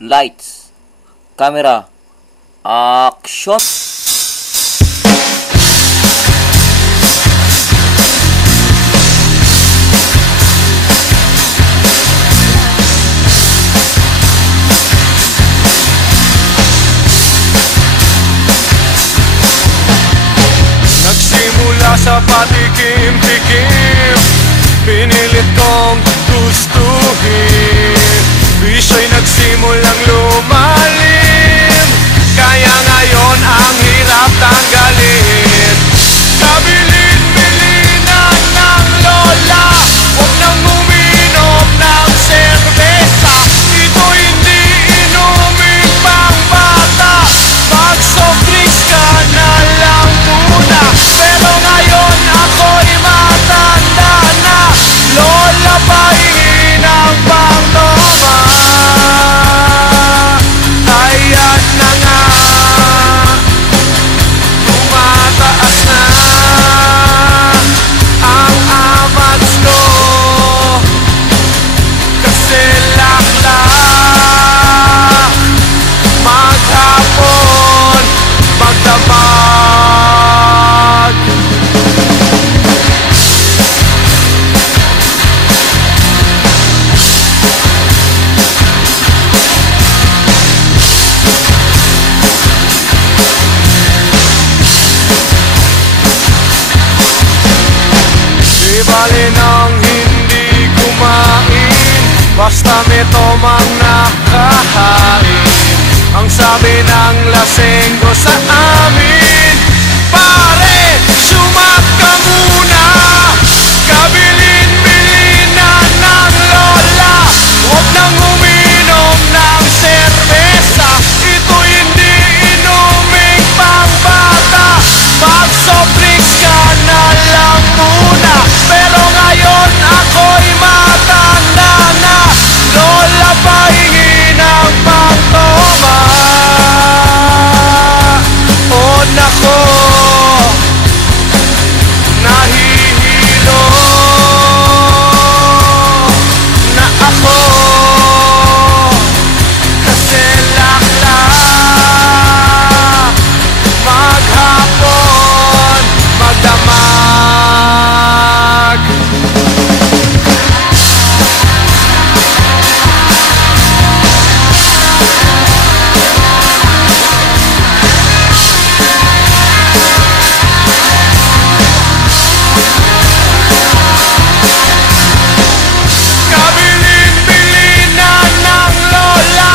Lights, camera, action! Nagsimula sa patikim-tikim, pinilit kong gustuhin. Bisyo'y nagsimulang lumalim, kaya ngayon ang hirap tanggalin. Kabilin-bilinan ng lola, huwag nang uminom ng serbesa. Ito hindi inuming pang bata, mag-soft drinks ka na lang muna. Pero ngayon ako'y matanda na, lola pahingi ng pangtoma. Ayan na nga, tumataas na ang amats ko, kasi lakla maghapon magdamag. Di bali nang hindi kumain, basta may tomang nakahain. Ang sabi ng lasenggo sa amin, pare, sumak ka muna. Kabilin-bilinan ng lola, huwag nang uminom ng serbesa. Ito hindi inuming pang bata, mag-soft drinks ka na lang muna. Pero ngayon ako'y matanda na, lola pahingi ng pangtoma. Oh nako, nahihilo na ako, kasi lakla maghapon magdamag. Kabilin-bilinan ng lola,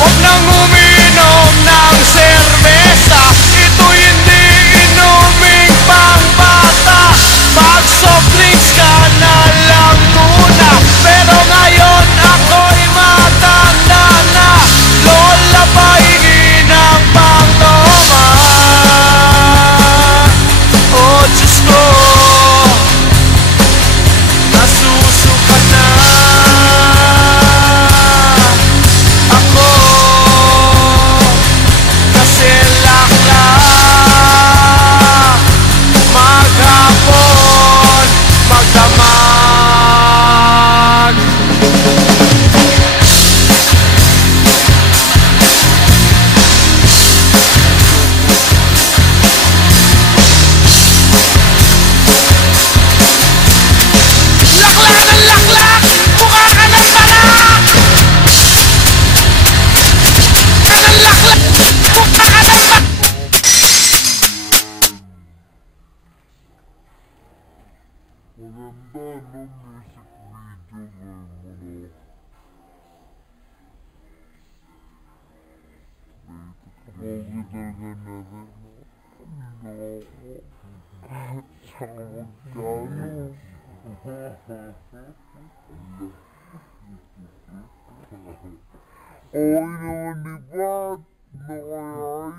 huwag nang uminom ng serbesa. Ito hindi inuming pang bata, mag-soft drinks ka na lang muna. Pero ngayon ako'y matanda na, lola pahingi ng pangtoma. Oh Diyos ko, nasusuka na ako, kasi lakla maghapon magdamag. Lakla ng laklak, mukha ka ng balak. Ka ng laklak, mukha ka ng balak. Maganda no music video ngayon mo. Pogi talaga natin. Ano? Tsaka magkano? Okay naman di ba? Nakaya yun.